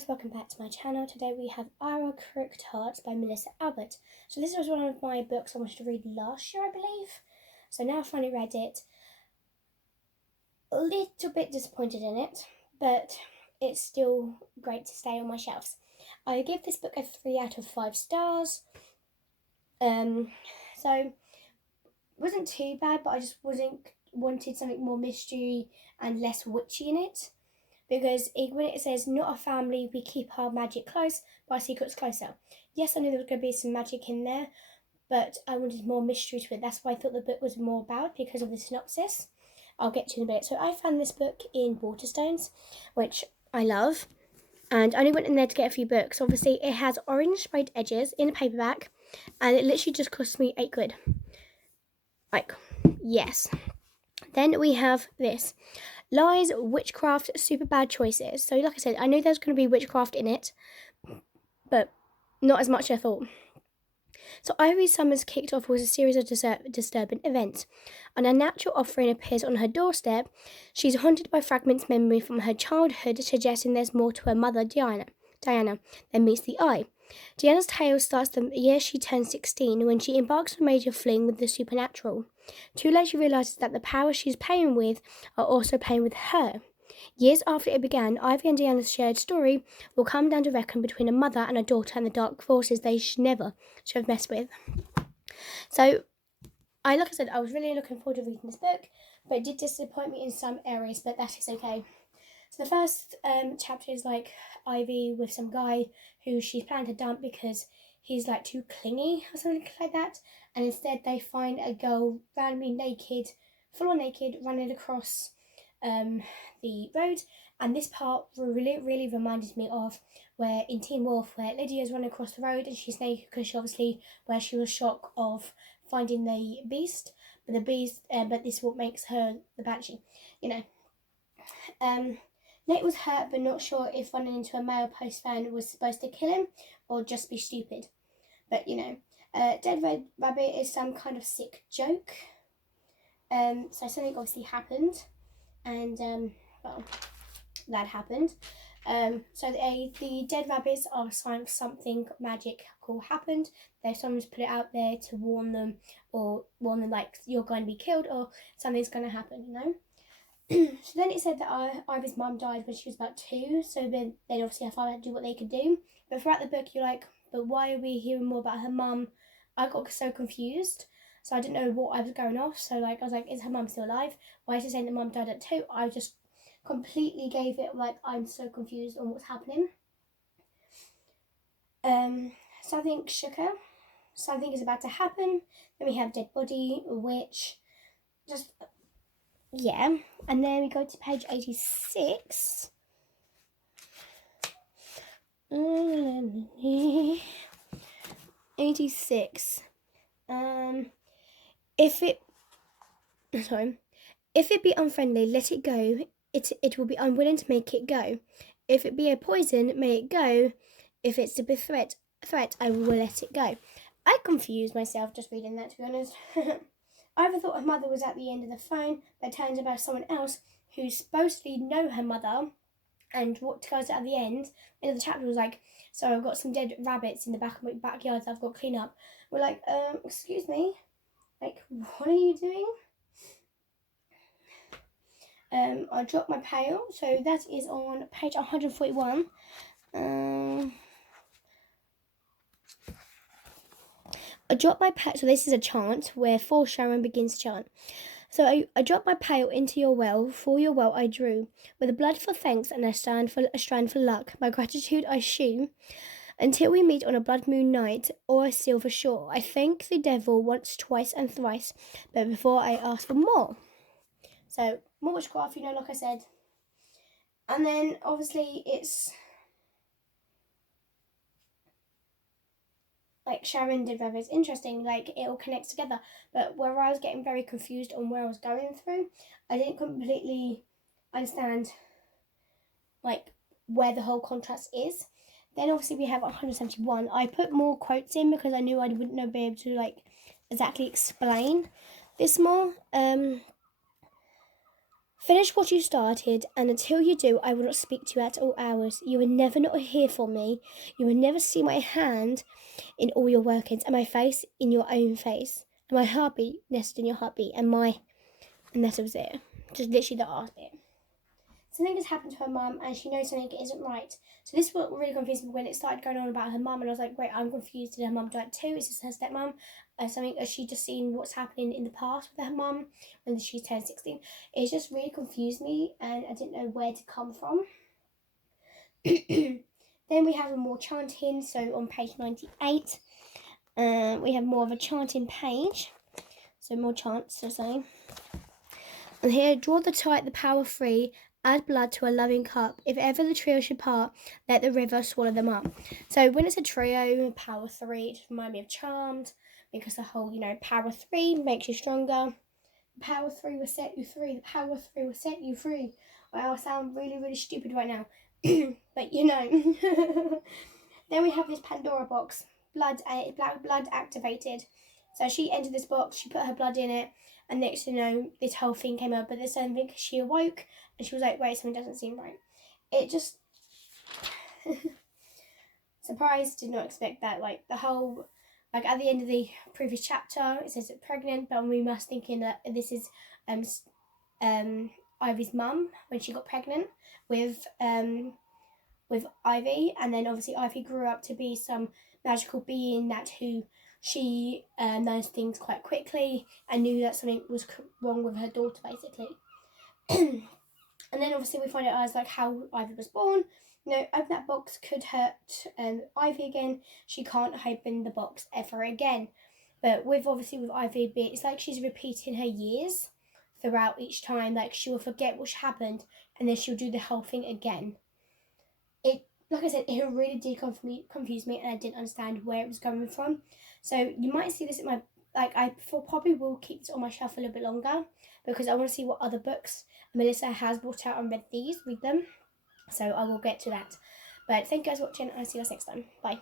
guys, welcome back to my channel. Today we have Our Crooked Hearts by Melissa Albert. So this was one of my books I wanted to read last year, I believe. So now I finally read it. A little bit disappointed in it, but it's still great to stay on my shelves. I give this book a 3 out of 5 stars. So it wasn't too bad, but I just wanted something more mystery and less witchy in it. Because when it says, not a family, we keep our magic close, but our secrets closer. Yes, I knew there was going to be some magic in there, but I wanted more mystery to it. That's why I thought the book was more about, because of the synopsis. I'll get to in a bit. So I found this book in Waterstones, which I love. And I only went in there to get a few books. Obviously, it has orange sprayed edges in a paperback, and it literally just cost me £8. Like, yes. Then we have this. Lies, witchcraft, super bad choices. So like I said, I knew there's going to be witchcraft in it, but not as much as I thought. So Ivy's summers kicked off with a series of disturbing events. An unnatural offering appears on her doorstep. She's haunted by fragments of memory from her childhood, suggesting there's more to her mother, Diana, than meets the eye. Diana's tale starts the year she turns 16, when she embarks on a major fling with the supernatural. Too late, she realises that the powers she's playing with are also playing with her. Years after it began, Ivy and Diana's shared story will come down to reckon between a mother and a daughter and the dark forces they should have messed with. So, like I said, I was really looking forward to reading this book, but it did disappoint me in some areas, but that is okay. So the first chapter is like Ivy with some guy who she's planning to dump because he's like too clingy or something like that, and instead they find a girl randomly naked, full on naked, running across the road. And this part really reminded me of where in Teen Wolf, where Lydia's running across the road and she's naked because she was shocked of finding the beast, but this what makes her the banshee, Nate was hurt but not sure if running into a male post fan was supposed to kill him or just be stupid. But Dead Red Rabbit is some kind of sick joke. So something obviously happened, and that happened. So the dead rabbits are a sign of something magical happened. Someone's put it out there to warn them like you're going to be killed or something's going to happen, So then it said that Ivy's mum died when she was about 2, so then obviously her father had to do what they could do. But throughout the book you're like, but why are we hearing more about her mum? I got so confused, so I didn't know what I was going off. So I was like, is her mum still alive? Why is it saying that mum died at 2? I just completely gave it like, I'm so confused on what's happening. Something shook her. Something is about to happen. Then we have dead body, witch, just... yeah, and then we go to page 86. 86. If it be unfriendly, let it go. It will be unwilling to make it go. If it be a poison, may it go. If it's to be threat, I will let it go. I confused myself just reading that, to be honest. I ever thought her mother was at the end of the phone, but it turns out someone else who's supposed to know her mother. And what goes at the end of the chapter was like, so I've got some dead rabbits in the back of my backyard that I've got to clean up. We're like, excuse me, like, what are you doing? I dropped my pail, so that is on page 141. I dropped my pail, so this is a chant where foreshadowing begins to chant. So I dropped my pail into your well, for your well I drew, with a blood for thanks and a strand for luck. My gratitude I shew, until we meet on a blood moon night or a silver shore. I thank the devil once, twice and thrice, but before I ask for more. So more witchcraft, like I said. And then obviously it's like Sharon did very interesting, like it all connects together. But where I was getting very confused on where I was going through, I didn't completely understand like where the whole contrast is. Then obviously we have 171. I put more quotes in because I knew I wouldn't be able to like exactly explain this more. Finish what you started, and until you do, I will not speak to you at all hours. You will never not hear from me. You will never see my hand in all your workings, and my face in your own face, and my heartbeat nested in your heartbeat, and that was it. Just literally the last bit. Something has happened to her mum, and she knows something isn't right. So this was really confusing when it started going on about her mum, and I was like, wait, I'm confused. Did her mum die too? Is this her stepmum? Something, has she just seen what's happening in the past with her mum when she turned 16? It just really confused me, and I didn't know where to come from. Then we have more chanting. So on page 98, we have more of a chanting page. So more chants, so saying. And here, draw the tight, the power free, add blood to a loving cup. If ever the trio should part, let the river swallow them up. So when it's a trio, power three, it just reminds me of Charmed, because the whole, power three makes you stronger. The power three will set you free. The power three will set you free. I sound really, really stupid right now. But Then we have this Pandora box, blood activated. So she entered this box, she put her blood in it, and next to this whole thing came up. But there's something, she awoke, and she was like, wait, something doesn't seem right. It just surprised, did not expect that. Like the whole, like at the end of the previous chapter, it says it's pregnant, but we must thinking that this is Ivy's mum when she got pregnant with Ivy, and then obviously Ivy grew up to be some magical being who she knows things quite quickly and knew that something was wrong with her daughter, basically. And then obviously we find out as like how Ivy was born. Open that box could hurt Ivy again. She can't open the box ever again. But with Ivy, it's like she's repeating her years throughout each time. Like she will forget what happened, and then she'll do the whole thing again. Like I said, it really did confuse me, and I didn't understand where it was coming from. So you might see this in my, I probably will keep this on my shelf a little bit longer, because I want to see what other books Melissa has brought out and read them. So I will get to that. But thank you guys for watching, and I'll see you guys next time. Bye.